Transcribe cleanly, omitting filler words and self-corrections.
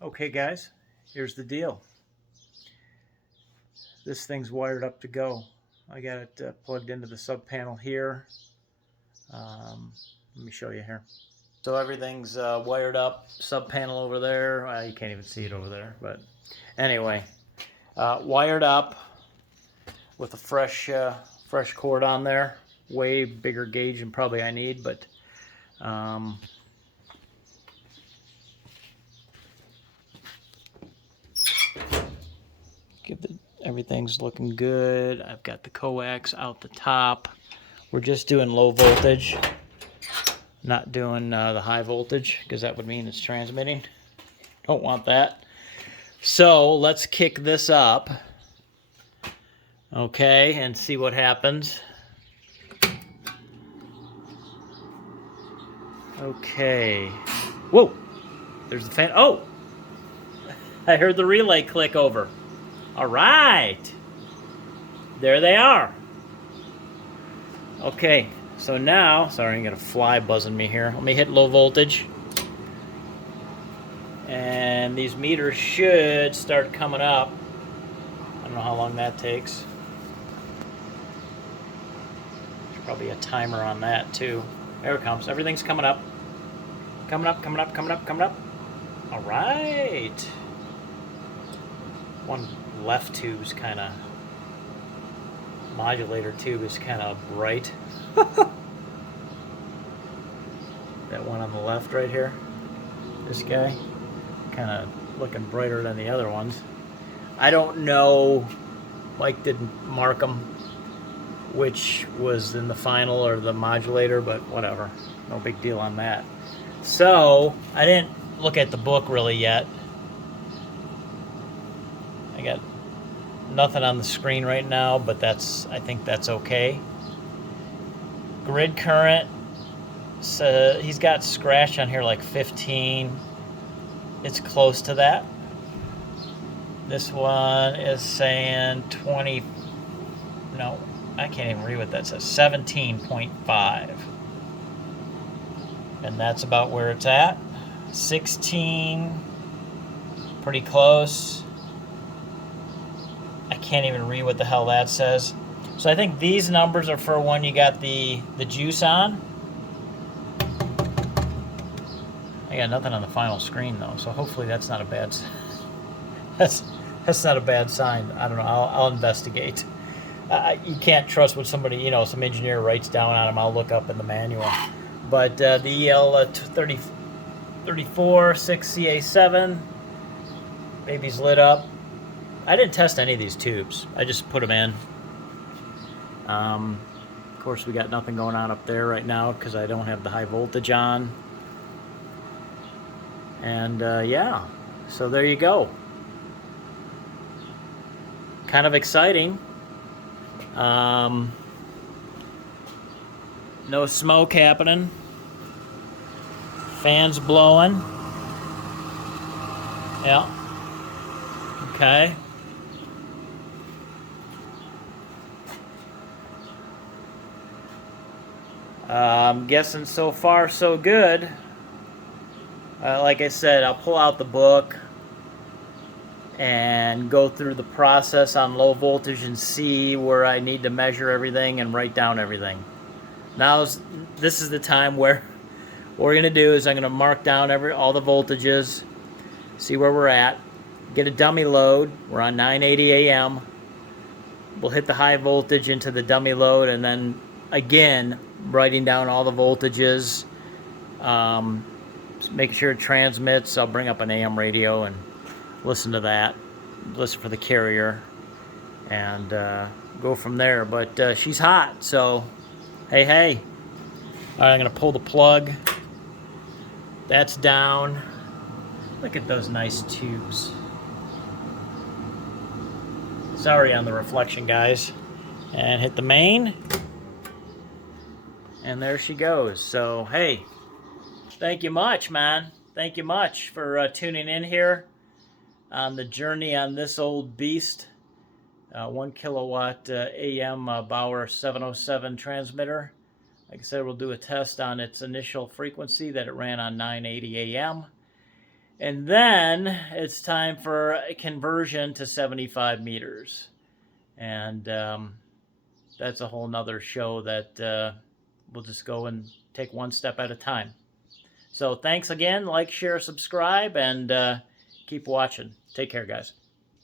Okay guys, here's the deal. This thing's wired up to go. I got it plugged into the sub panel here. Let me show you here. So everything's wired up, sub panel over there. You can't even see it over there, but anyway, wired up with a fresh cord on there. Way bigger gauge than probably I need, but everything's looking good. I've got the coax out the top. We're just doing low voltage, not doing the high voltage, because that would mean it's transmitting. Don't want that. So let's kick this up, okay, and see what happens. Okay. Whoa! There's the fan. Oh! I heard the relay click over. All right. There they are. Okay, so now, sorry, I got a fly buzzing me here. Let me hit low voltage. And these meters should start coming up. I don't know how long that takes. There's probably a timer on that too. There it comes. Everything's coming up. Coming up, coming up, coming up, coming up. All right. One left tube's kind of, modulator tube is kind of bright. That one on the left right here, this guy, kind of looking brighter than the other ones. I don't know, Mike didn't mark them, which was in the final or the modulator, but whatever, no big deal on that. So I didn't look at the book really yet. I got nothing on the screen right now, but I think that's okay. Grid current, so he's got scratch on here like 15. It's close to that. This one is saying 20, no, I can't even read what that says, 17.5. And that's about where it's at. 16, pretty close. I can't even read what the hell that says. So I think these numbers are for when you got the juice on. I got nothing on the final screen though, so hopefully that's not a bad that's not a bad sign. I don't know. I'll investigate. You can't trust what somebody, some engineer writes down on them. I'll look up in the manual. But the EL34 6CA7 baby's lit up. I didn't test any of these tubes. I just put them in. Of course, we got nothing going on up there right now because I don't have the high voltage on. And yeah, so there you go. Kind of exciting. No smoke happening. Fans blowing. Yeah. Okay. I'm guessing so far so good. Like I said, I'll pull out the book and go through the process on low voltage and see where I need to measure everything and write down everything. Now this is the time where what we're going to do is I'm going to mark down all the voltages, see where we're at, get a dummy load. We're on 980 AM. We'll hit the high voltage into the dummy load, and then again writing down all the voltages, making sure it transmits. I'll bring up an AM radio and listen to that, listen for the carrier, and go from there. But she's hot, so hey. All right, I'm going to pull the plug. That's down. Look at those nice tubes. Sorry on the reflection, guys. And hit the main. And there she goes. So, hey, thank you much, man. Thank you much for tuning in here on the journey on this old beast. 1 kilowatt AM Bauer 707 transmitter. Like I said, we'll do a test on its initial frequency that it ran on 980 AM. And then it's time for a conversion to 75 meters. And that's a whole nother show that we'll just go and take one step at a time. So thanks again. Like, share, subscribe, and keep watching. Take care, guys.